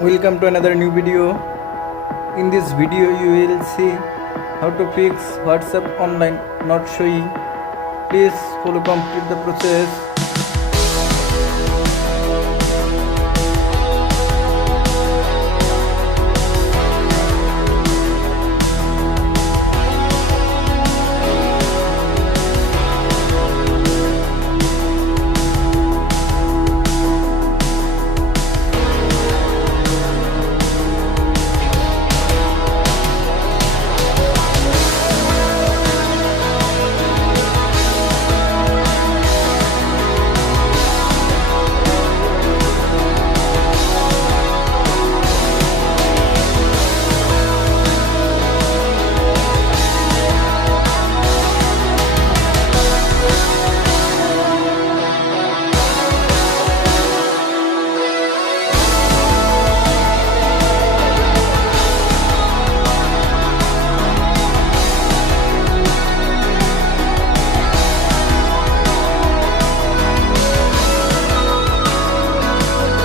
Welcome to another new video. In this video you will see how to fix WhatsApp online not showing. Please follow complete the process.